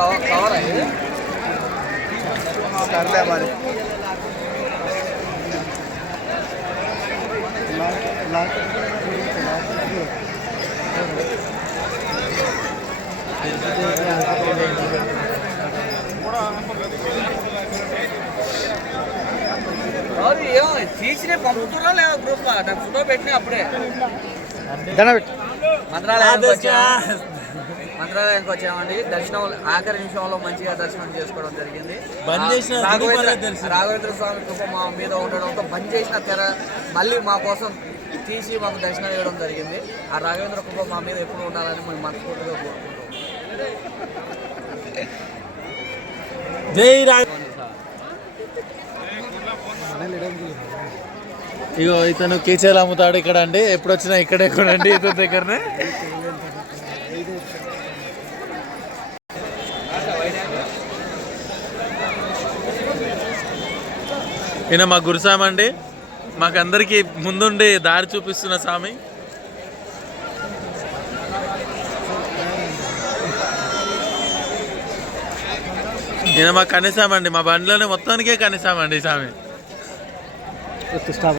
Cover है कर ले हमारे और ये తీసినే పంపుతున్నా లేదా గ్రూప్ లో నాకు ఫోటో పెట్టినా అప్పుడే మంత్రాలయానికి వచ్చామండి. దర్శనం ఆఖరి నిమిషంలో మంచిగా దర్శనం చేసుకోవడం జరిగింది. రాఘవేంద్ర స్వామి కృప మా మీద ఉండడంతో బంద్ చేసిన తెర మళ్ళీ మా కోసం తీసి మాకు దర్శనం ఇవ్వడం జరిగింది. ఆ రాఘవేంద్ర కృప మా మీద ఎప్పుడు ఉండాలని మేము మనస్ఫూర్తిగా కోరుకుంటాం. జై ఇగో ఇతను కీచలు అమ్ముతాడు ఇక్కడ అండి. ఎప్పుడు వచ్చినా ఇక్కడే కొనండి ఇతని దగ్గరనే. ఈయన మా గురుస్వామి అండి. మాకందరికి ముందుండి దారి చూపిస్తున్న స్వామి. ఈయన మా కనీసామండి. మా బండిలోనే మొత్తానికే కనీసామండి స్వామి.